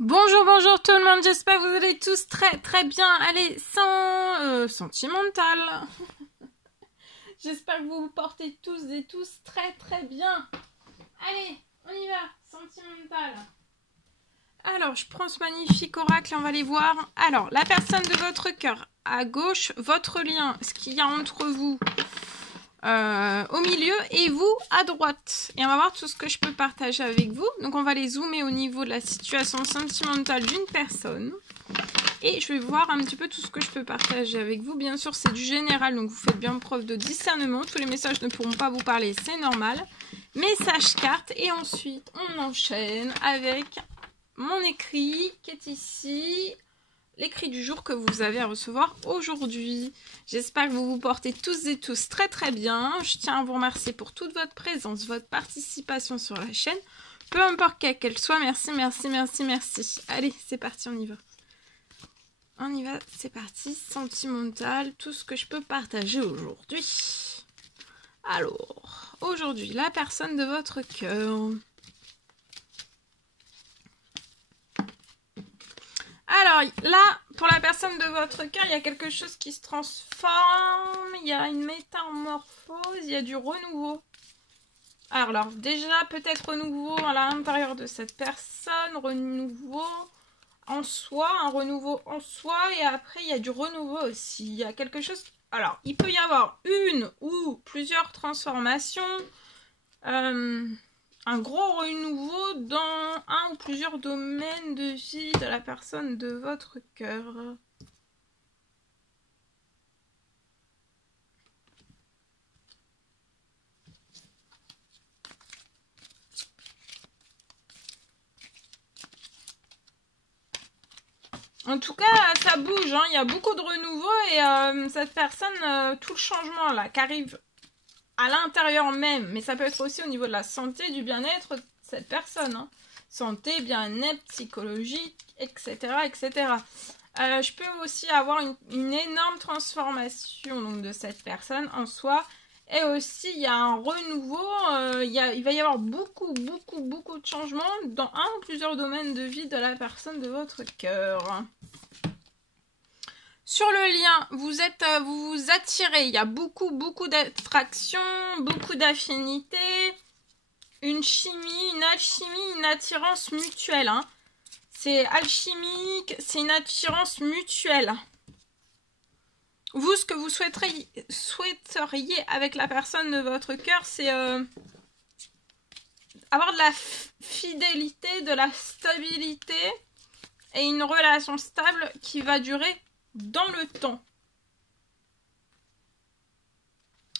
Bonjour, bonjour tout le monde, j'espère que vous allez tous très bien. Allez, sans sentimental. J'espère que vous vous portez tous et tous très bien. Allez, on y va, sentimental. Alors, je prends ce magnifique oracle et on va aller voir. Alors, la personne de votre cœur, à gauche, votre lien, ce qu'il y a entre vous. Au milieu et vous à droite. Et on va voir tout ce que je peux partager avec vous. Donc on va les zoomer au niveau de la situation sentimentale d'une personne. Et je vais voir un petit peu tout ce que je peux partager avec vous. Bien sûr, c'est du général, donc vous faites bien preuve de discernement. Tous les messages ne pourront pas vous parler, c'est normal. Message carte. Et ensuite, on enchaîne avec mon écrit qui est ici. L'écrit du jour que vous avez à recevoir aujourd'hui. J'espère que vous vous portez tous et tous très bien. Je tiens à vous remercier pour toute votre présence, votre participation sur la chaîne. Peu importe qu'elle soit, merci. Allez, c'est parti, on y va. On y va, c'est parti. Sentimental, tout ce que je peux partager aujourd'hui. Alors, aujourd'hui, la personne de votre cœur. Alors là, pour la personne de votre cœur, il y a quelque chose qui se transforme, il y a une métamorphose, il y a du renouveau. Alors déjà, peut-être renouveau à l'intérieur de cette personne, renouveau en soi, un renouveau en soi, et après il y a du renouveau aussi. Il y a quelque chose... Alors, il peut y avoir une ou plusieurs transformations, un gros renouveau dans un ou plusieurs domaines de vie de la personne de votre cœur. En tout cas, ça bouge, hein. Il y a beaucoup de renouveau et cette personne, tout le changement là, qui arrive à l'intérieur même, mais ça peut être aussi au niveau de la santé, du bien-être de cette personne. Hein. Santé, bien-être, psychologique, etc. Je peux aussi avoir une énorme transformation donc, de cette personne en soi. Et aussi, il y a un renouveau, il va y avoir beaucoup de changements dans un ou plusieurs domaines de vie de la personne de votre cœur. Sur le lien, vous vous attirez, il y a beaucoup d'attraction, beaucoup d'affinités, une chimie, une alchimie, une attirance mutuelle. Hein. C'est alchimique, c'est une attirance mutuelle. Vous, ce que vous souhaiteriez avec la personne de votre cœur, c'est avoir de la fidélité, de la stabilité et une relation stable qui va durer dans le temps.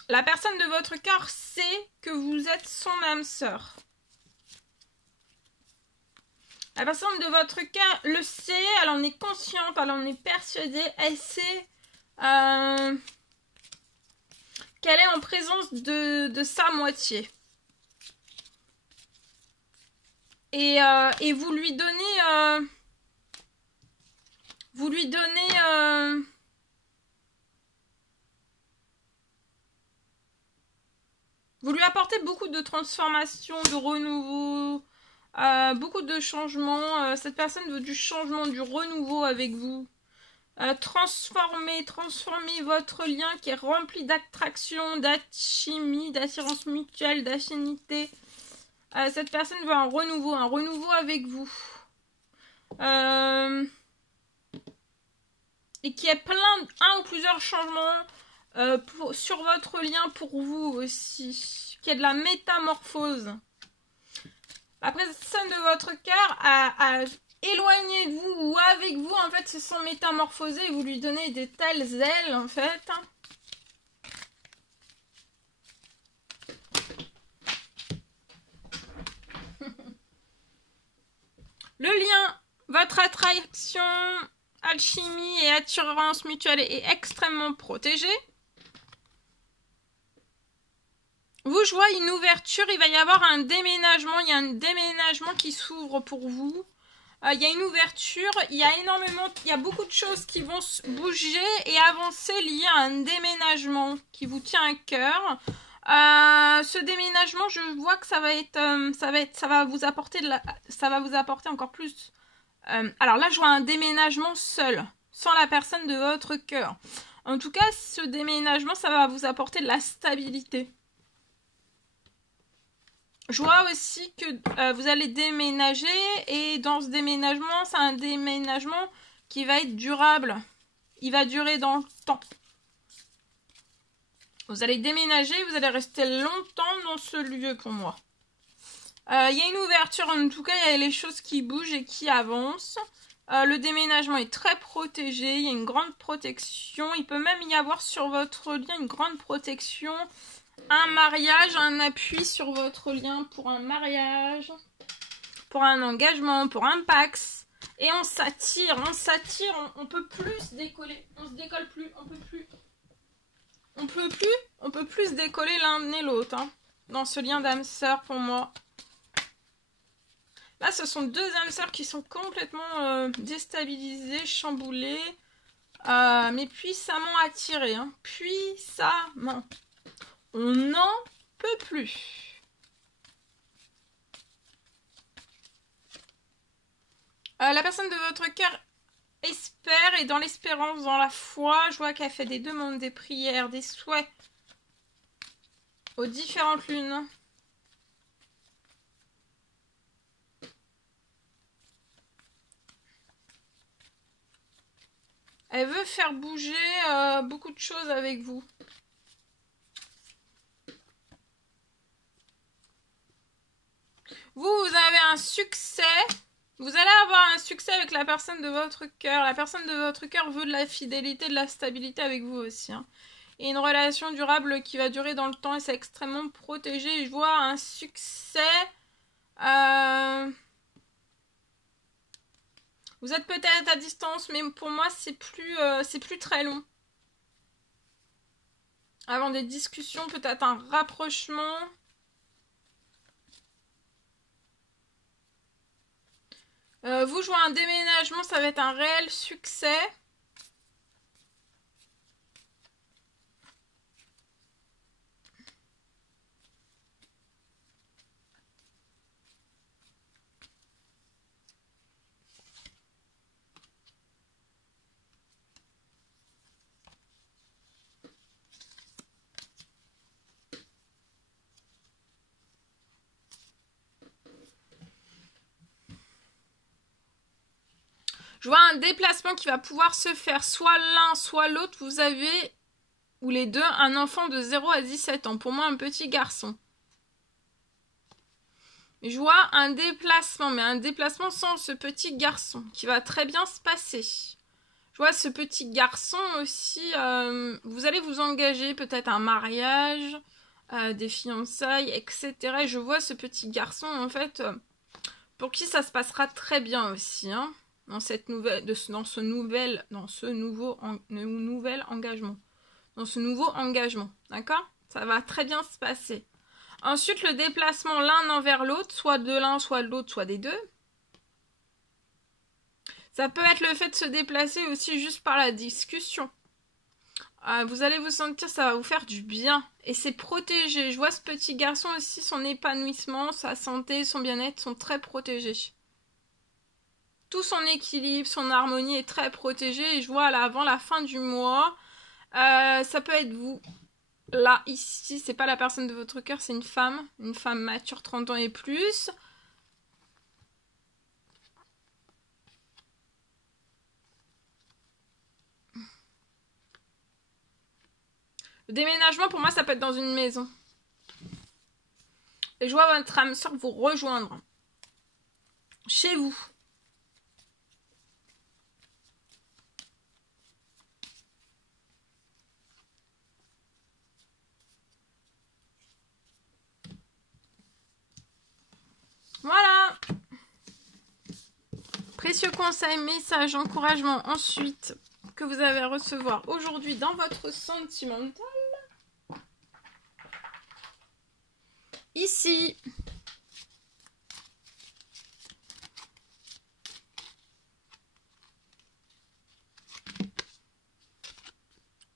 La personne de votre cœur sait que vous êtes son âme sœur. La personne de votre cœur le sait, elle en est consciente, elle en est persuadée, elle sait qu'elle est en présence de sa moitié. Et vous lui donnez... Vous lui apportez beaucoup de transformations, de renouveau, beaucoup de changements. Cette personne veut du changement, du renouveau avec vous. Transformez votre lien qui est rempli d'attraction, d'alchimie, d'attirance mutuelle, d'affinité. Cette personne veut un renouveau avec vous. Et qui est un ou plusieurs changements sur votre lien pour vous aussi. Qui est de la métamorphose. La personne de votre cœur a éloigné de vous ou avec vous, en fait, se sont métamorphosés et vous lui donnez des telles ailes, en fait. Le lien, votre attraction, alchimie et attirance mutuelle est extrêmement protégée. Vous, je vois une ouverture, il va y avoir un déménagement, il y a un déménagement qui s'ouvre pour vous. Il y a une ouverture, il y a beaucoup de choses qui vont bouger et avancer liées à un déménagement qui vous tient à cœur. Ce déménagement, je vois que ça va vous apporter encore plus Alors là, je vois un déménagement seul, sans la personne de votre cœur. En tout cas, ce déménagement, ça va vous apporter de la stabilité. Je vois aussi que vous allez déménager et dans ce déménagement, c'est un déménagement qui va être durable. Il va durer dans le temps. Vous allez déménager, vous allez rester longtemps dans ce lieu pour moi. Il y a une ouverture, en tout cas, il y a les choses qui bougent et qui avancent. Le déménagement est très protégé, il y a une grande protection. Il peut même y avoir sur votre lien une grande protection. Un mariage, un appui sur votre lien pour un mariage, pour un engagement, pour un pax. Et on s'attire, on peut plus se décoller. On se décolle plus, on peut plus. On peut plus se décoller l'un et l'autre. Hein, dans ce lien d'âme sœur pour moi. Là, ce sont deux âmes sœurs qui sont complètement déstabilisées, chamboulées. Mais puissamment attirées. Hein, puissamment. On n'en peut plus. La personne de votre cœur espère et dans l'espérance, dans la foi, je vois qu'elle fait des demandes, des prières, des souhaits aux différentes lunes. Elle veut faire bouger beaucoup de choses avec vous. Vous avez un succès. Vous allez avoir un succès avec la personne de votre cœur. La personne de votre cœur veut de la fidélité, de la stabilité avec vous aussi. Hein. Et une relation durable qui va durer dans le temps et c'est extrêmement protégé. Je vois un succès. Vous êtes peut-être à distance, mais pour moi, c'est plus très long. Avant des discussions, peut-être un rapprochement. Vous jouez un déménagement, ça va être un réel succès. Je vois un déplacement qui va pouvoir se faire soit l'un, soit l'autre. Vous avez, ou les deux, un enfant de 0 à 17 ans. Pour moi, un petit garçon. Je vois un déplacement, mais un déplacement sans ce petit garçon, qui va très bien se passer. Je vois ce petit garçon aussi, vous allez vous engager, peut-être un mariage, des fiançailles, etc. Et je vois ce petit garçon, en fait, pour qui ça se passera très bien aussi, hein. Dans cette nouvelle, dans ce nouveau engagement. Dans ce nouveau engagement, d'accord? Ça va très bien se passer. Ensuite, le déplacement l'un envers l'autre, soit de l'un, soit de l'autre, soit des deux. Ça peut être le fait de se déplacer aussi juste par la discussion. Vous allez vous sentir, ça va vous faire du bien. Et c'est protégé. Je vois ce petit garçon aussi, son épanouissement, sa santé, son bien-être sont très protégés. Tout son équilibre, son harmonie est très protégé. Et je vois là, avant la fin du mois, ça peut être vous. Là, ici, c'est pas la personne de votre cœur, c'est une femme mature, 30 ans et plus. Le déménagement, pour moi, ça peut être dans une maison. Et je vois votre âme sœur vous rejoindre. Chez vous. Voilà. Précieux conseils, messages, encouragements ensuite que vous avez à recevoir aujourd'hui dans votre sentimental. Ici.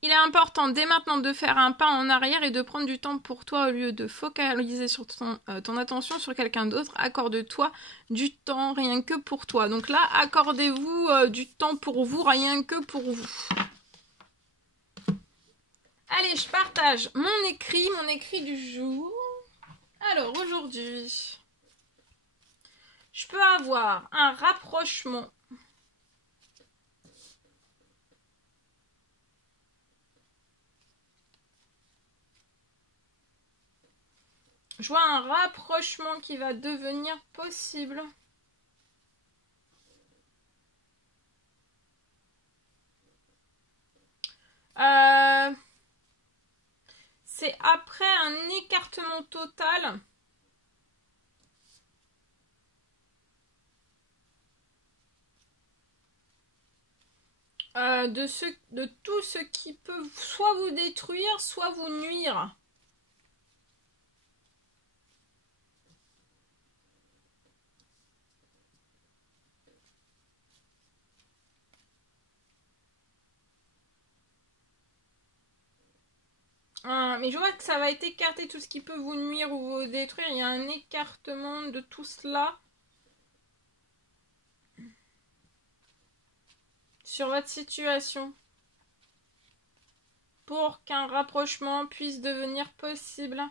Il est important dès maintenant de faire un pas en arrière et de prendre du temps pour toi au lieu de focaliser sur ton attention sur quelqu'un d'autre. Accorde-toi du temps rien que pour toi. Donc là, accordez-vous du temps pour vous, rien que pour vous. Allez, je partage mon écrit du jour. Alors, aujourd'hui, je peux avoir un rapprochement. Je vois un rapprochement qui va devenir possible. C'est après un écartement total. De tout ce qui peut soit vous détruire, soit vous nuire. Mais je vois que ça va être écarté, tout ce qui peut vous nuire ou vous détruire. Il y a un écartement de tout cela sur votre situation pour qu'un rapprochement puisse devenir possible.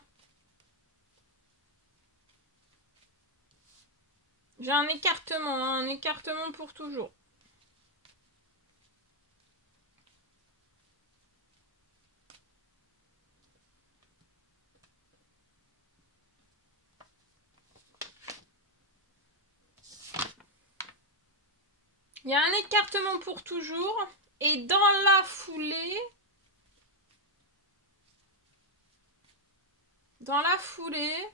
J'ai un écartement pour toujours. Il y a un écartement pour toujours. Et dans la foulée... il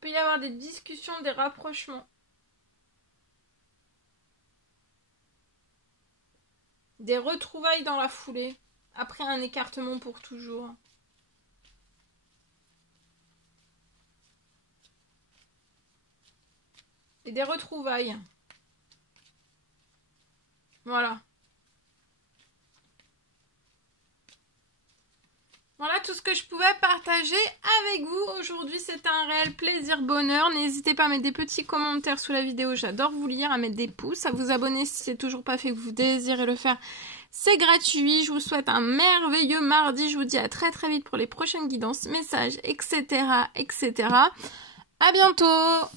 peut y avoir des discussions, des rapprochements. Des retrouvailles dans la foulée. Après un écartement pour toujours. Et des retrouvailles. Voilà. Voilà tout ce que je pouvais partager avec vous aujourd'hui. C'était un réel plaisir, bonheur. N'hésitez pas à mettre des petits commentaires sous la vidéo. J'adore vous lire, à mettre des pouces, à vous abonner si c'est toujours pas fait que vous désirez le faire. C'est gratuit. Je vous souhaite un merveilleux mardi. Je vous dis à très très vite pour les prochaines guidances, messages, etc. etc. À bientôt!